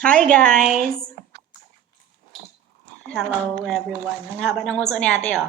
Hi guys! Hello everyone. Ang haba ng uso ni ate oh.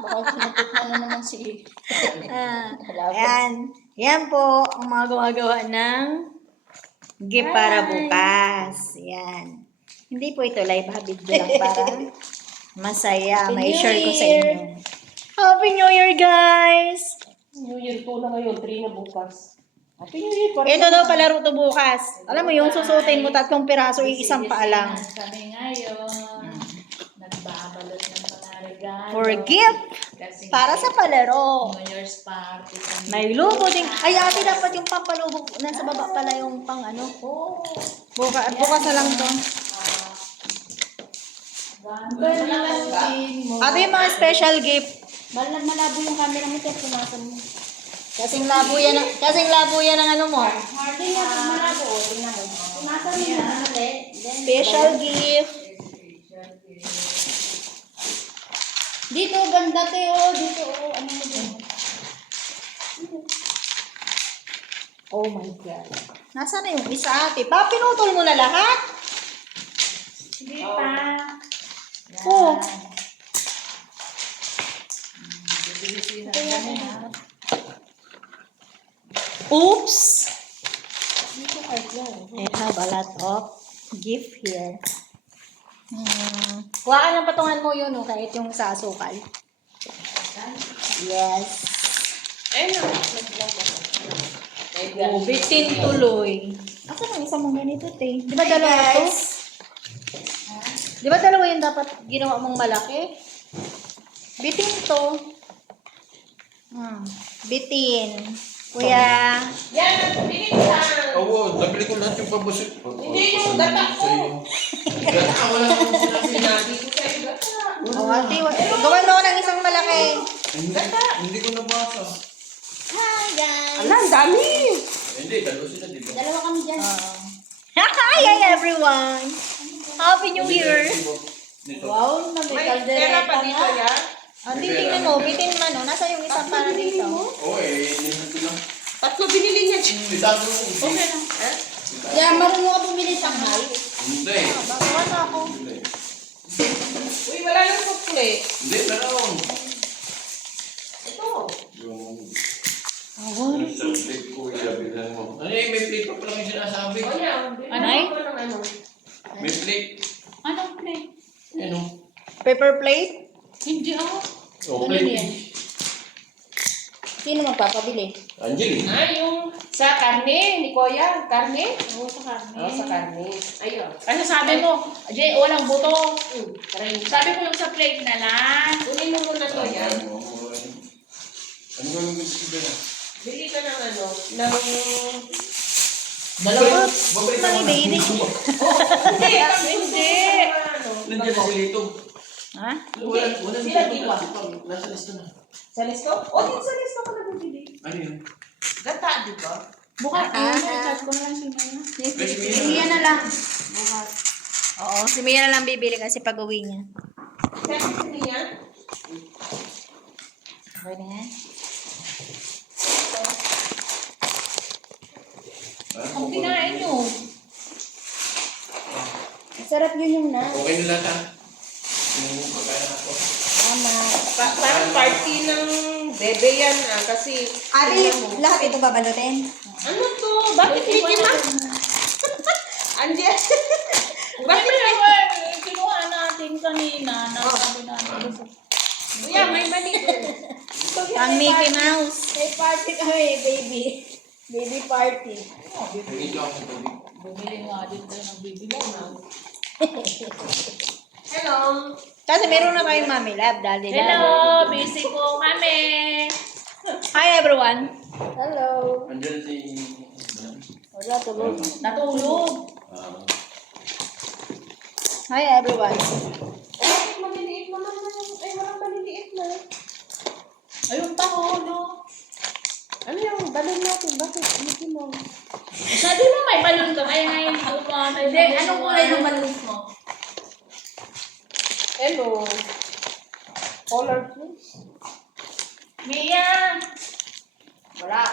Baka sinapit mo na naman si... Ayan. Yan po ang mga gumagawa ng gift para bukas. Yan. Hindi po ito live ha. Video lang para masaya. Happy May New share ko sa Year! inyo. Happy New Year guys! New Year 2 na ngayon, 3 na bukas. Happy New Year! Ito daw palaro to bukas. Alam mo yung susutin mo 3 piraso, isang paa lang. Kami ngayon, nagbabalot ng mga regalo. For gift. Kasi Para sa palaro. New Year's party kami. May lubo din. Ay, ate, dapat yung pampalubog. Nasa baba pala yung pang ano. Oh, Bukas na lang to. Ate, yung mga special gift. Malabo yung camera mo, kaya punasan mo. Kasing labo yan ng ano mo. Tingnan mo, malabo. Tingnan mo. Punasan mo na ulit. Special gift. Dito, ganda Teo. Dito, ano mo dyan? Oh my God. Nasaan na yung isa, ate? Pinutol mo na lahat? Hindi pa. Oh. Oops. I have a lot of gift here. Kuha ka ng patungan mo yun, oh, kahit yung sa asukal. Yes. Ayun na. Oh, bitin tuloy. Asa ang isa mong ganito, te? Di ba dalawa to? Di ba dalawa yung dapat ginawa mong malaki? Bitin to. Bitin. Kuya. Yan, bili ko lang. Oo, nabili ko lahat yung pabusik. Hindi yung gata ko. Gata, wala akong sinabi. Sinabi ko sa'yo, gata. Oh, ate, gawan mo ng isang malaki. Hindi ko nabasa. Hi, guys. Ala, ang dami. Hindi, dalawa sila, di ba? Dalawa kami dyan. Hi, everyone. Happy New Year. Wow, na may kaldereta pa dito na. yan? Tingnan mo, bitin man, oh. Nasa yung isang para dito. Oo, nilhan ko lang. 3 binili niya. Itado mo. Okay lang. Kaya marunong ka bumili tanghal. Hindi. Bagawa na ako. Hindi. Uy, wala lang sa plate. Hindi, meron. Ito. Yung isang plate ko, ilabilan mo. Ano yung may plate pa pala yung sinasabi? O yan. Anay? Ano? May plate. Anong plate? Ano? Paper plate? Hindi ako. Oh, Ano plate. yan? Sino magpapabili? Angeli. Yung sa karne ni Kuya. Karne? Oo, sa karne. Sa karne. Ayun. Kasi sabi mo, Jay, walang buto. Sabi ko yung sa plate na lang. Kunin mo muna to yan. Ano ba yung gusto na? Bili ka ng Dalawa. Mga baby. Hindi. Nandiyan na si Lito. Ha? Wala Sila diwa. Nasa listo na. Sa listo? O, din sa listo ko nabibili. Ano yun? Gata, di ba? Bukas, i-chat ko na lang si Maya. Si Mia na lang. Oo, si Mia na lang bibili kasi pag-uwi niya. Kasi niya. Okay na yan. Ang kinain nyo. Masarap yun yung na. Okay na lahat ha? Yung pagkain ako. Tama. Parang party ng bebe yan kasi Ate, lahat ito babalutin? ano to? Bakit Mickey Mouse? Andiyan. Bakit Mickey? Kinuha natin kanina. Nasabi natin. Kuya, may mali. Ang Mickey Mouse. May party kami, baby. Baby party. Hindi ako sa tubig. Bumili nga din tayo ng baby mo. Hello. Kasi meron na kayong mami lab, daddy lab. Hello, busy po kami. Hi everyone. Hello. Andyan si... Wala, tulog. Natulog. Hi everyone. Bakit maliliit naman na yung... Ay, walang maliliit na. Ayun, taho, no? Ano yung balon natin? Bakit? Mickey Mouse. Sabi mo may balon ka. Kaya ngayon, hindi. Anong kulay ng balon mo? Hello. Color please. Mia! Wala.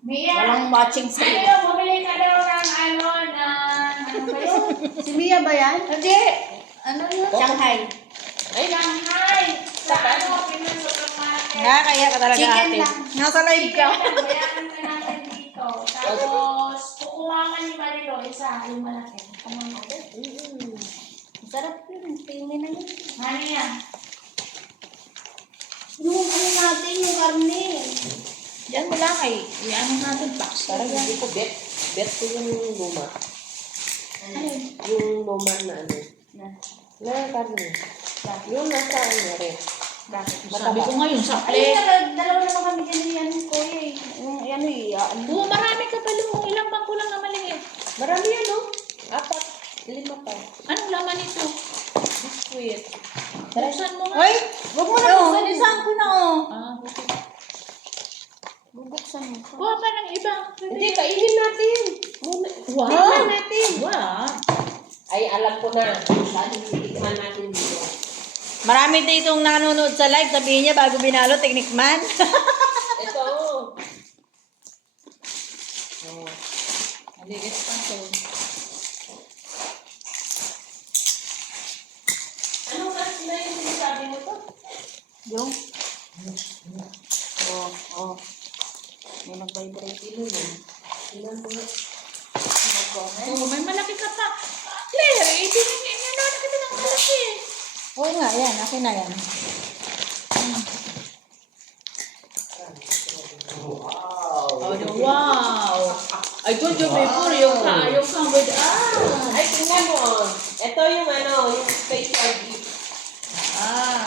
Mia! Walang matching sa Ano, bumili ka daw ng ano, ng kayo. Si Mia ba yan? Hindi. Ano yun? Shanghai. Ay, Shanghai. Sa ano, pinag-supermarket. Nakakaya ka talaga Chicken ate. lang. Nasa live ka. Bayaran ka natin dito. Tapos, kukuha ka ni Marilo, isa, yung malaki. Kamang ako. Sarap yun. Tingin na yun. Ano yan? Yung ano natin, yung karne. Diyan mo lang kay. Ano natin, box. Parang hindi ko bet ko yung luma. Yung luma na ano. Na karne. Yung nasa ano rin. Sabi ko ngayon, sa Ay, plate. dalawa naman kami ganyan kuya eh. Yung ano eh. Oo, marami ka pala. Ilang bangko lang na maliit. Marami yan, no? 4, 5 pa. Anong laman ito? Biskuit. Buksan mo nga. Uy! Huwag mo na buksan. Isang ko na oh. Ah, okay. Bubuksan mo. Kuha pa ng iba. Hindi, kainin natin. Muna. Wow. Tikman natin. Wow. Ay, alam ko na. Saan tikman natin dito? Marami ditong nanonood sa live. Sabihin niya bago binalo, Teknikman. Ito. Maliit pa ito. Anong kasi na yung sinasabi mo to? Yung? Oh. May nag-vibrate. Ilan mo na? Oh, may malaki ka pa. Claire, inanood kita ng malaki. Oo nga, yan. Akin na yan. Oh, wow. I told you before, yung ka with Ay, tingnan mo. Ito yung ano, yung special gift. Ah.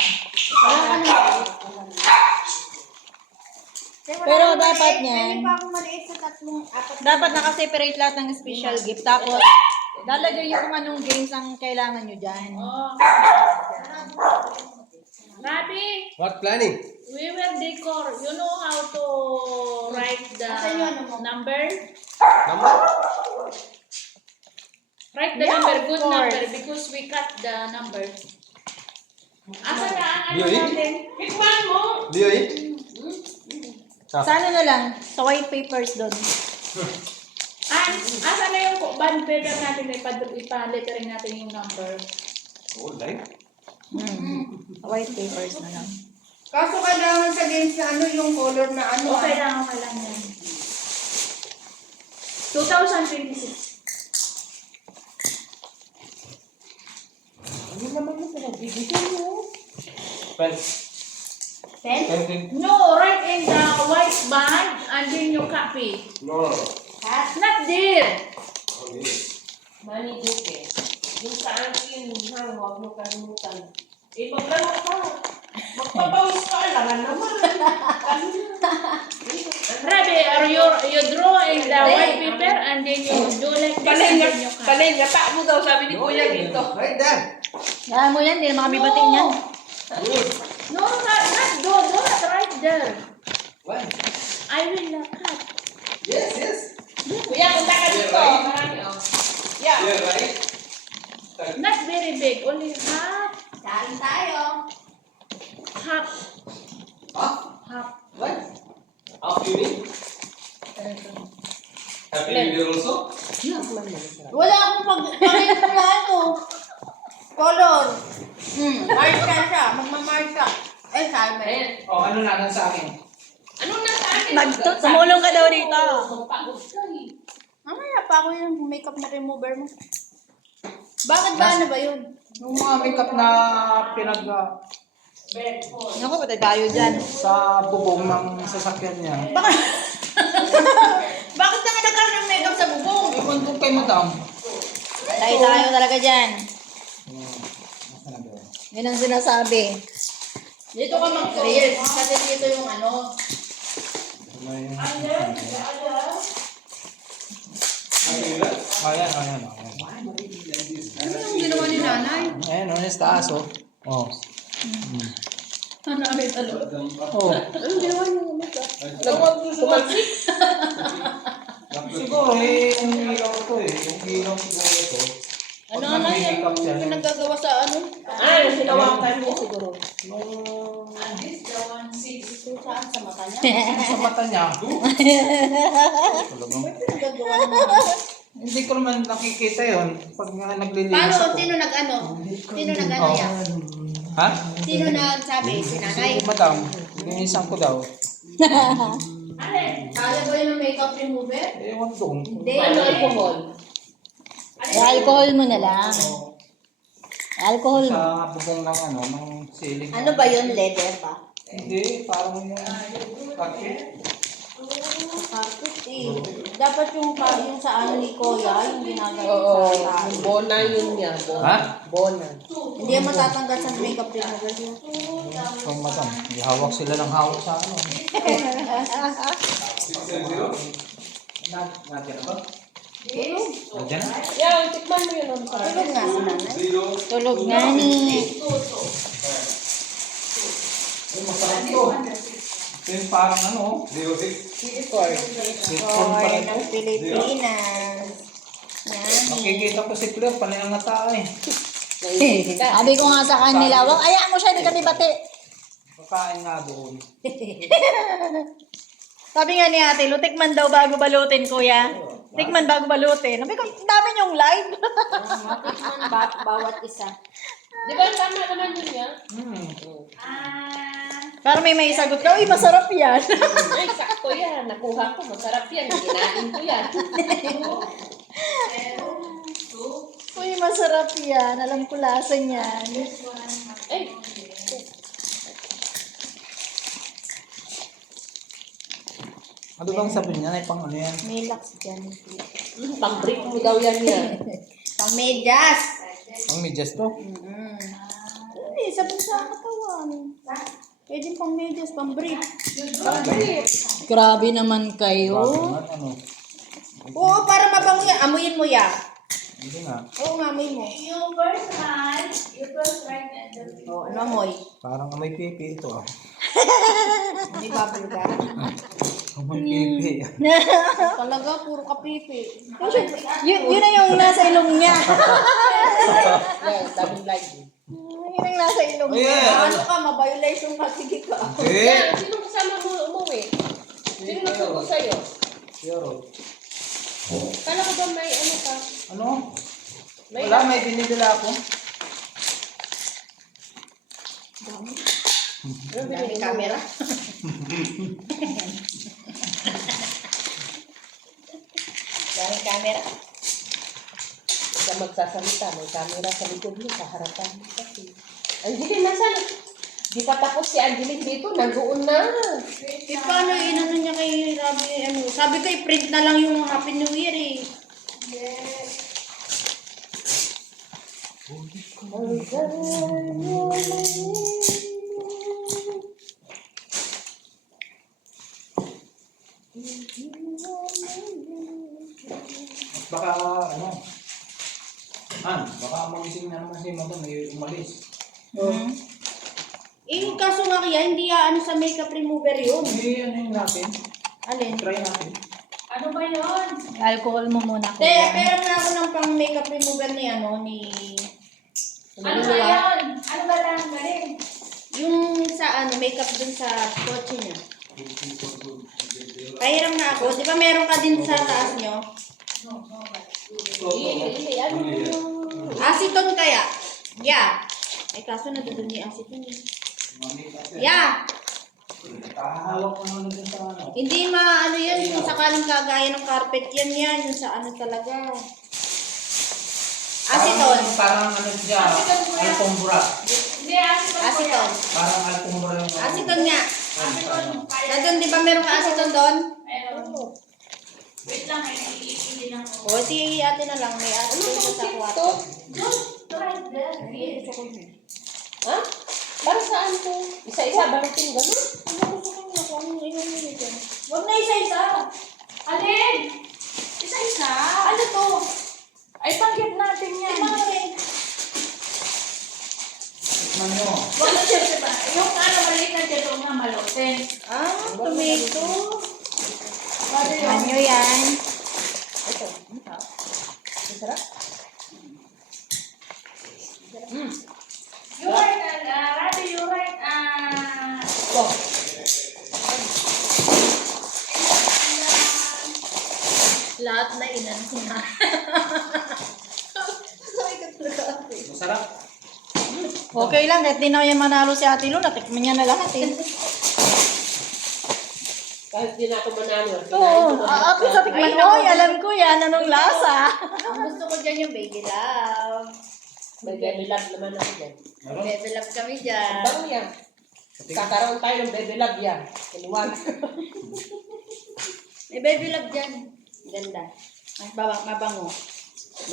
Pero dapat niyan, Pwede pa akong maliit sa tatlong, apat. dapat nakaseparate lahat ng special gift. Tapos, lalagay yung kung anong games ang kailangan nyo dyan. Oh. Rabi, What planning? we will decor. You know how to write the Asan yung ano mo? number? Number? Write the Yeah, number, of good course. number, because we cut the number. Asa na ang ano Yoy? natin? Tikman mo. Do you eat? Sa ano na lang, sa white papers doon. Asa na yung bond paper natin na ipa-lettering natin yung number? Oh, like? Sa white papers na lang. Kaso kailangan sa games na ano, yung color na ano. Okay lang yan. 2026. Ano naman yung pinagbibigyan mo? Pen. Pen? Pen. No, write in the white band and then you copy. No. Hat? Not there. Okay. Money duke. Yung sa akin, ha, huwag mo kalimutan. Eh, maglaro ka. Magpapawis ka, alangan naman. Rabi, or you draw in the white paper and then you do like this and then you cut. Palengga mo daw, sabi ni Kuya dito. Right there. Kaya mo yan, hindi na makabibating yan. Good. No, not do not right there. Why? I will cut. Yes, yes. Kuya, punta ka dito. Marami, oh. Yeah. Yeah, right? Not very big, only half, Kain tayo. half, Huh? half. What? Half you need? Happy New Year also? Wala akong pag-parin na ano. Color. March ka siya. Magmamarch ka. Eh, sabi. Ayan. Oh, ano na sa akin? Ano na sa akin? Sumulong ka daw dito. Magpagod ka eh. Mamaya pa ako yung makeup na remover mo. Bakit ba ano ba yun? Yung mga makeup na Naku, patay tayo dyan. sa bubong ng sasakyan niya. Bakit na nga nagkaroon ng makeup sa bubong? Ewan ko kay madam. Patay tayo talaga dyan. Nasaan na ba? Yun ang sinasabi. Dito ka mag-trail. Kasi dito yung ano. May... Happy New Year? Ayan, ayan, ayan. Ano yung ginawa ni nanay? Ayan, oh, nasa taas, oh. Oh. Ano kami talo? Oh. Anong ginawa niyo ng makeup? Sumalsik. Siguro, eh, yung ilaw to eh. Yung ilaw siguro ito. Ano Pag na yan? nag-makeup siya, Yung nagagawa sa ano? Ah, yung sinawakan niya siguro. yung And this the one six. Saan sa mata niya? sa mata niya. May pinagagawa naman. Hindi ko naman nakikita yun pag nga naglilinis Paano? ako. Sino nag-ano? Sino nag-ano Oh. yan? Ha? Sino nagsabi? Si nanay? Hindi, madam. Linisan ko daw. Kaya ba yun ng makeup remover? Ewan doon. Hindi. Ano alcohol? Alcohol mo na lang. Alcohol mo. Sa bubong ng ano, ng ceiling. Ano ba yun? Leather ba? Hindi, parang yung carpet. Carpet eh. Dapat yung sa ano ni Kuya, yung ginagawa Oo, sa yung bona yun niya. Ha? Bona. Hindi yan matatanggal sa makeup remover yun. So, madam, hawak sila ng hawak sa ano. Nandiyan na ba? Nandiyan na? Yan, tikman mo yun. Ang sarap. Tulog nga si nanay. Tulog nga ni. Ay, masarap to. Ito yung parang ano, Sipor. sitcom pa rin ng to. Pilipinas. Yan. Nakikita ko si Claire, panangata eh. Naisip ka. Sabi ko nga sa kanila, wag ayaan mo siya, di kami bati. Kakain nga doon. Sabi nga ni ate, lutikman daw bago balutin, kuya. Tikman bago balutin. Sabi ko, dami yung live. Matikman bawat isa. Di ba tama naman yun yan? Para may sagot ka, uy, masarap yan. Ay, sakto yan. Nakuha ko. Masarap yan. Ginain ko yan. Uy, masarap yan. Alam ko lasa niyan. Ay, Ano bang sabi niya? Ay, pang ano yan? May lax dyan. pang-break mo daw yan yan. Pang medyas. Ang medyas to? Hindi, sabi sa katawan. Pwede pang medyas, pang brief. Grabe naman kayo. Bakit ano? Oo, para mabango yan. Amuyin mo yan. Hindi nga. Oo nga, amoy mo. Oo, ano amoy? Parang amoy pipi ito ah. Hindi bubble ka. Amoy pipi. Talaga, puro kapipi. Yun na yung nasa ilong niya. Yan, sabi like. Yun ang nasa ilong Oh, niya. yeah. Ano ka, ma-violation ka, sige ka. Hindi. Yan, sino kasama mo umuwi? Sino nagsuko sa'yo? Yoro. Kala ko ba may ano ka? Ano? Wala, may binibila ako. Ano binili mo? Camera. Daming camera. Huwag ka magsasalita. May camera sa likod mo. Sa harapan mo kasi. Angeline, nasaan? Di pa tapos si Angeline dito. Nandoon na. Eh, paano inano niya kay Rabi, ano? Sabi ko, i-print na lang yung Happy New Year eh. Baka ano? Baka magising na naman si Madam, may umalis. Eh, kaso nga kaya, hindi ano sa makeup remover yun. Hindi, ano yung natin? Alin? Try natin. Alcohol mo muna, Te, kuya. pero na ako ng pang makeup remover ni ano, ni... Ano ba yun? Ano ba lang galing? Yung sa ano, makeup dun sa kotse niya. Pahiram na ako. Di ba meron ka din sa taas nyo? Hindi, ano yung... Aceton kaya? Yeah. Ay, kaso nadudun ni aceton eh. Yeah. Kahawak ko naman dun sa ano. Hindi ano yan, kung sakaling kagaya ng carpet yan, yung sa ano talaga. Aceton. Parang ano siya, alpombra. Hindi, aceton. Aceton. Parang alpombra yung ano. Aceton nga. Aceton. Nadun, di ba meron ka aceton doon? Meron. Wait lang, may naiipili lang ako. O, si ate na lang, may aceton Ano sa yung kwarto. to? Right there. Ha? Para saan to? Isa-isa balutin gano'n? Huwag na isa-isa. Alin? Isa-isa. Ano to? Ay, panggip natin yan. Tikman nyo. Wag na siya, diba? Yung ano, maliit na dito nga malotin. Ah, tomato. Ano yan? Ito. Masarap? You right, Rabi, you right, Lahat lahat na inan ko na. Sabi ko talaga ate. Masarap. Okay lang, kahit di na yan manalo si Ate Lu, natikman niya na lahat eh. Kahit di na ako manalo. Oo, aapi sa tikman. Oy, alam ko yan, anong lasa? Ang gusto ko dyan yung baby love. May baby love naman ako dyan. Meron? Baby love kami Ang dyan. bango yan. Kakaroon tayo ng baby love yan. Kiniwag. May baby love dyan. Ganda. Ay, mabango.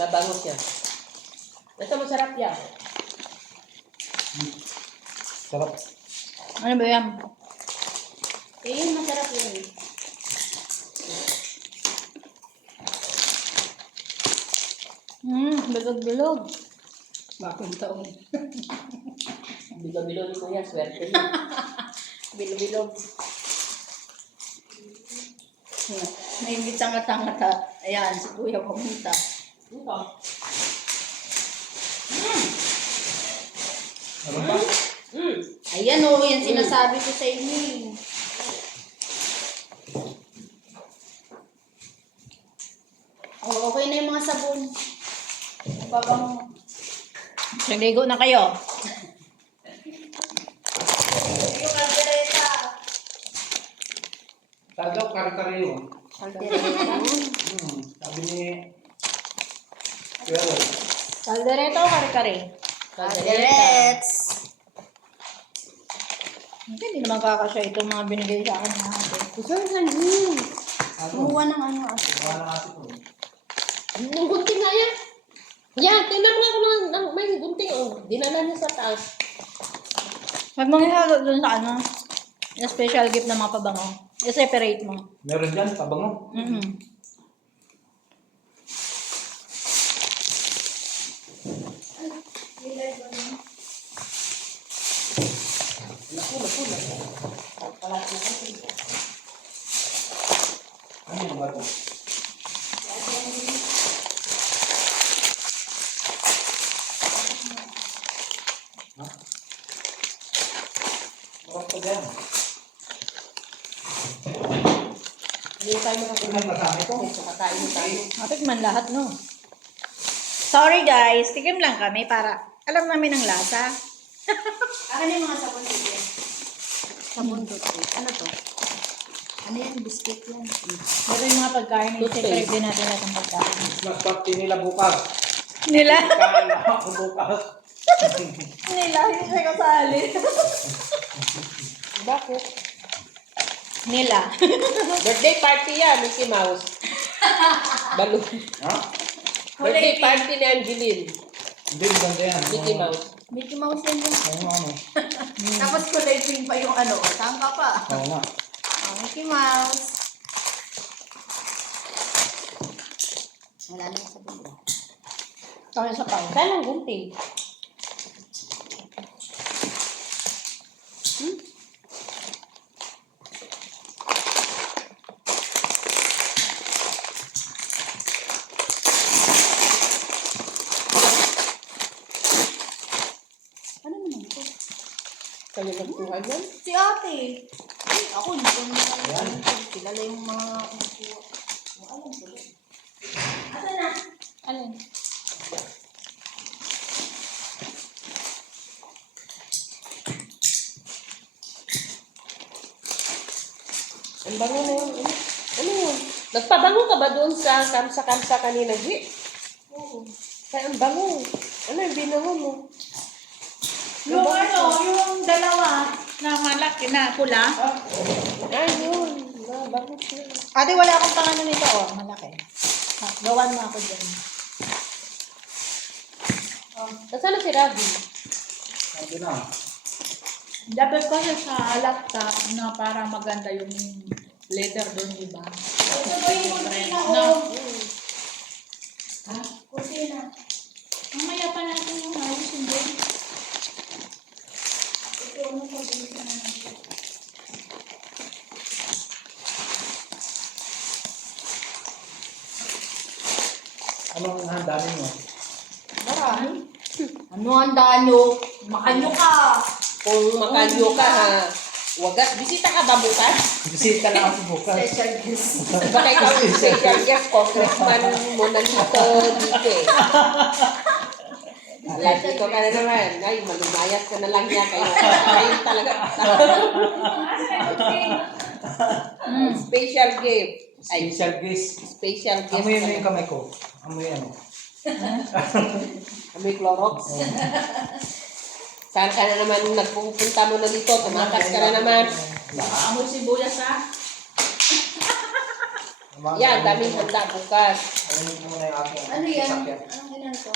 Mabango siya. Ito masarap yan. Sarap. Ano ba yan? Eh, yun, masarap yun. Bilog-bilog. Bakong taon. Bilo-bilo ni Kuya. Swerte yun. Bilog-bilog. May imbit sa ngata-ngata. Ayan, si Kuya pumunta. Ito. Ano ba? Ayan o, yan sinasabi ko sa inyo. Oh, okay na yung mga sabon. Babango. Nagligo na kayo. Yung kaldereta. Tadaw, kari-kari yun. Kaldereta. Sabi ni... Pero, Kaldereta o kare-kare? Kalderets. Hindi naman kakasya itong mga binigay sa akin ng ate. Kusahan yun. ano? Kumuha ng ano ate. Wala na kasi ito. Ang gunting nga yan. Yan, tingnan mo ako ng may gunting. Oh. Dinala niya sa taas. Huwag mong ihalo dun sa ano, yung special gift ng mga pabango. I-separate mo. Meron dyan, pabango. Ano yung bato? Ha? Marap ka dyan. Hindi tayo makakuha. Ano kasama ito? So, kakain tayo. Matikman lahat, no? Sorry guys, tikim lang kami para alam namin ang lasa. Akin yung mga sabon dito. Sabon dito. Ano to? Ano yan? Biscuit yan. Pero yung mga pagkain, i-separate din natin lahat ng pagkain. Mas party nila bukas. Nila? Kala ako bukas. Nila, hindi siya kasali. Bakit? Nila. Birthday party yan, Mickey Mouse. Balloon. Ha? Birthday party ni Angeline. Hindi, maganda yan. Mickey Mouse. Mickey Mouse yan yun. Oo nga, ano. Tapos kulay pink pa yung ano. Saan ka pa? Oo nga. Oh, Mickey Mouse. Wala na yung sabon. Kaya sa pao. Saan ang gunting? Ano naman ito? Kayo nagkuha yan? Si ate. Ay, ako hindi ko naman alam. Kilala yung mga kuha. Alam ko lang. Asa na? Alin? Ang bango na yun. Ano yun? Nagpabango ka ba doon sa kamsa-kamsa kanina, G? Oo. Kaya ang bango. Ano yung binango mo? Yung ano, yung dalawa na malaki na pula. Ay, yun. Bango siya. Ate, wala akong pangano nito, oh. Malaki. Ha, gawan mo ako dyan. Nasaan na si Rabi? Sabi na. Dapat kasi sa laptop na para maganda yung letter doon, di ba? Ito ba yung kurtina ko? No. Ha? Kurtina. Mamaya pa natin yung ayusin doon. Ito ano pa dito na natin. Anong handa ninyo? Marami. Ano handa nyo? Makanyo ka. Kung makanyo ka, ha? Wagas, bisita ka ba bukas? Bisita lang ako bukas. Special guest. Baka ikaw yung special guest, congressman Monalito Dike. Dito ka na naman. Ay, malumayas ka na lang niya. Kayo talaga. Special gift. Ay, Special guest. special gift. Amoy mo yung kamay ko. Amoy ano. Amoy Clorox. Saan ka na naman nagpupunta mo na dito? Tumakas ka na naman. Amoy sibuyas ha. Yan, daming handa bukas. Ano muna yung aking Ano yan? sasakyan. Anong ilan to?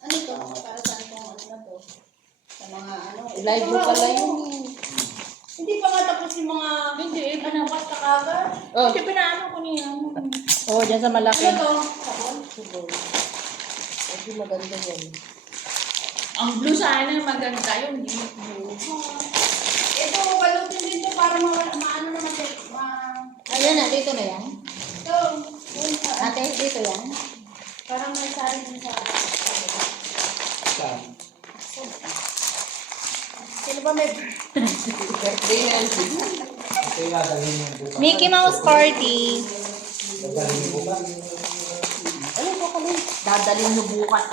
Ano to? Para saan itong ano na to? Sa mga ano? Live mo pala yun. Hindi pa nga tapos yung mga... Hindi, Panawas ka kagad? Oh, Hindi, pinaano ko niya. Oo, dyan sa malaki. Ano to? Sabon? siguro. Hindi maganda yan. Ang blue sana maganda yun. Hindi blue. Ito, balutin din to para maano naman siya. Ayan na, dito na yan. Ito, yun sa... Ate, dito yan. Parang may sari din sa... Saan? Sino ba may... Birthday na ang Ito yung dadalhin yung bukas. Mickey Mouse Party. Dadalhin yung bukas. Ano ko kami? Dadalhin nyo bukas.